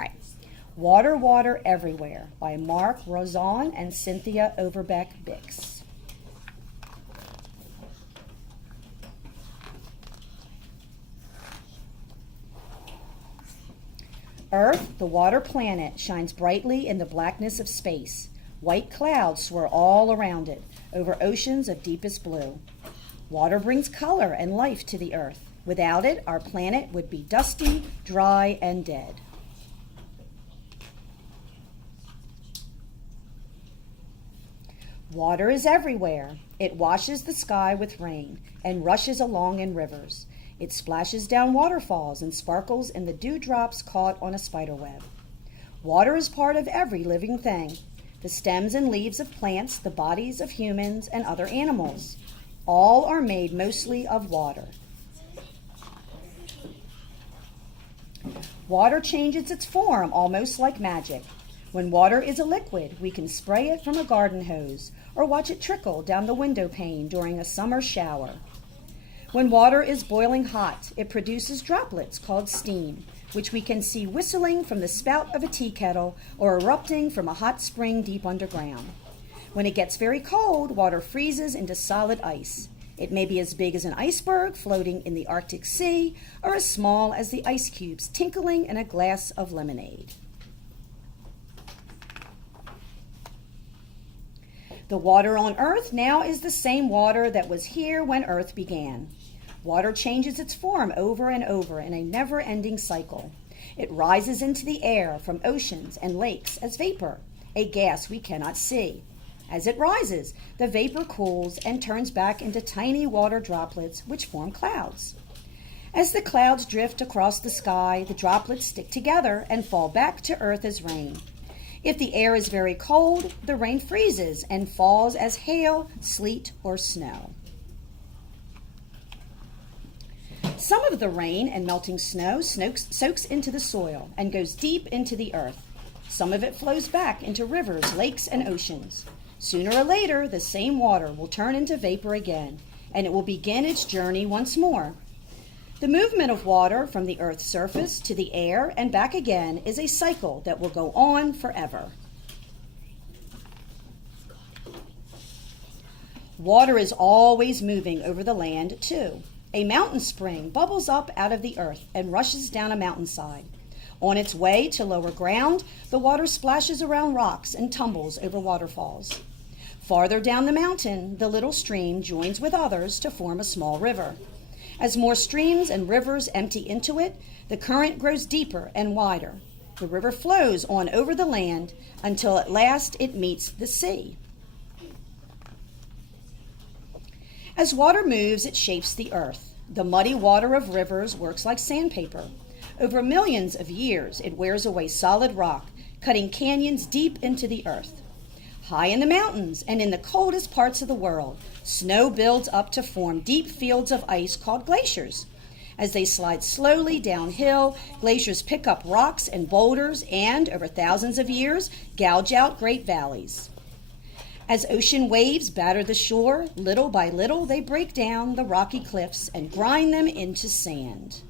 All right. Water, Water Everywhere by Mark Rozon and Cynthia Overbeck-Bix. Earth, the water planet, shines brightly in the blackness of space. White clouds swirl all around it, over oceans of deepest blue. Water brings color and life to the earth. Without it, our planet would be dusty, dry, and dead. Water is everywhere. It washes the sky with rain and rushes along in rivers. It splashes down waterfalls and sparkles in the dewdrops caught on a spiderweb. Water is part of every living thing: the stems and leaves of plants, the bodies of humans and other animals. All are made mostly of water. Water changes its form almost like magic. When water is a liquid, we can spray it from a garden hose or watch it trickle down the window pane during a summer shower. When water is boiling hot, it produces droplets called steam, which we can see whistling from the spout of a tea kettle or erupting from a hot spring deep underground. When it gets very cold, water freezes into solid ice. It may be as big as an iceberg floating in the Arctic Sea or as small as the ice cubes tinkling in a glass of lemonade. The water on Earth now is the same water that was here when Earth began. Water changes its form over and over in a never-ending cycle. It rises into the air from oceans and lakes as vapor, a gas we cannot see. As it rises, the vapor cools and turns back into tiny water droplets which form clouds. As the clouds drift across the sky, the droplets stick together and fall back to Earth as rain. If the air is very cold, the rain freezes and falls as hail, sleet, or snow. Some of the rain and melting snow soaks into the soil and goes deep into the earth. Some of it flows back into rivers, lakes, and oceans. Sooner or later, the same water will turn into vapor again, and it will begin its journey once more. The movement of water from the Earth's surface to the air and back again is a cycle that will go on forever. Water is always moving over the land, too. A mountain spring bubbles up out of the earth and rushes down a mountainside. On its way to lower ground, the water splashes around rocks and tumbles over waterfalls. Farther down the mountain, the little stream joins with others to form a small river. As more streams and rivers empty into it, the current grows deeper and wider. The river flows on over the land until at last it meets the sea. As water moves, it shapes the earth. The muddy water of rivers works like sandpaper. Over millions of years, it wears away solid rock, cutting canyons deep into the earth. High in the mountains and in the coldest parts of the world, snow builds up to form deep fields of ice called glaciers. As they slide slowly downhill, glaciers pick up rocks and boulders and, over thousands of years, gouge out great valleys. As ocean waves batter the shore, little by little they break down the rocky cliffs and grind them into sand.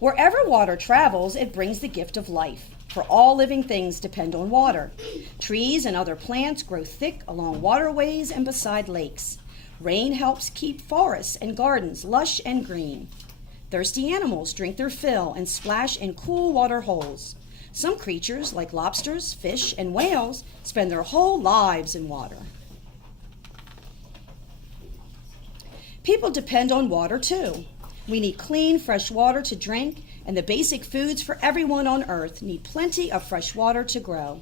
Wherever water travels, it brings the gift of life, for all living things depend on water. Trees and other plants grow thick along waterways and beside lakes. Rain helps keep forests and gardens lush and green. Thirsty animals drink their fill and splash in cool water holes. Some creatures, like lobsters, fish, and whales, spend their whole lives in water. People depend on water too. We need clean, fresh water to drink, and the basic foods for everyone on Earth need plenty of fresh water to grow.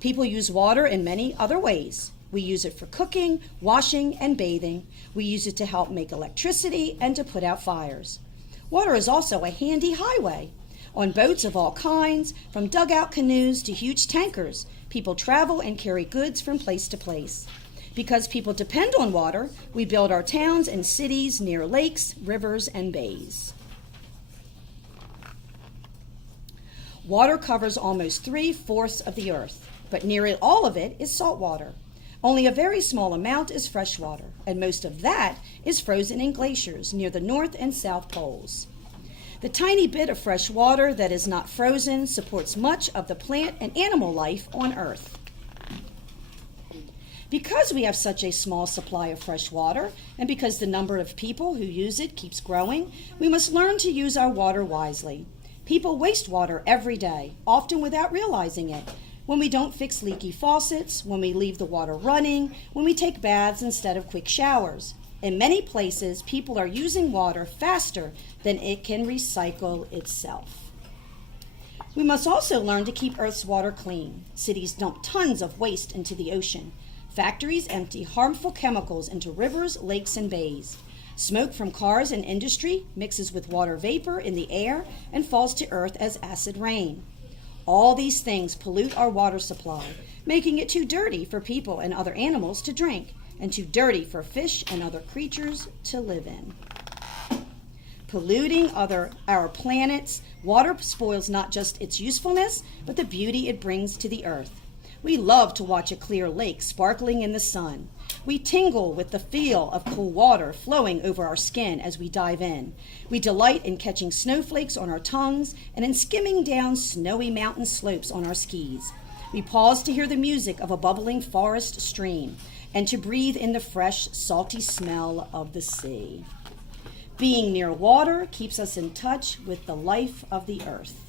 People use water in many other ways. We use it for cooking, washing, and bathing. We use it to help make electricity and to put out fires. Water is also a handy highway. On boats of all kinds, from dugout canoes to huge tankers, people travel and carry goods from place to place. Because people depend on water, we build our towns and cities near lakes, rivers, and bays. Water covers almost 3/4 of the earth, but nearly all of it is salt water. Only a very small amount is fresh water, and most of that is frozen in glaciers near the North and South Poles. The tiny bit of fresh water that is not frozen supports much of the plant and animal life on Earth. Because we have such a small supply of fresh water, and because the number of people who use it keeps growing, we must learn to use our water wisely. People waste water every day, often without realizing it. When we don't fix leaky faucets, when we leave the water running, when we take baths instead of quick showers. In many places, people are using water faster than it can recycle itself. We must also learn to keep Earth's water clean. Cities dump tons of waste into the ocean. Factories empty harmful chemicals into rivers, lakes, and bays. Smoke from cars and industry mixes with water vapor in the air and falls to Earth as acid rain. All these things pollute our water supply, making it too dirty for people and other animals to drink, and too dirty for fish and other creatures to live in. Polluting our planet's water spoils not just its usefulness, but the beauty it brings to the earth. We love to watch a clear lake sparkling in the sun. We tingle with the feel of cool water flowing over our skin as we dive in. We delight in catching snowflakes on our tongues and in skimming down snowy mountain slopes on our skis. We pause to hear the music of a bubbling forest stream and to breathe in the fresh, salty smell of the sea. Being near water keeps us in touch with the life of the earth.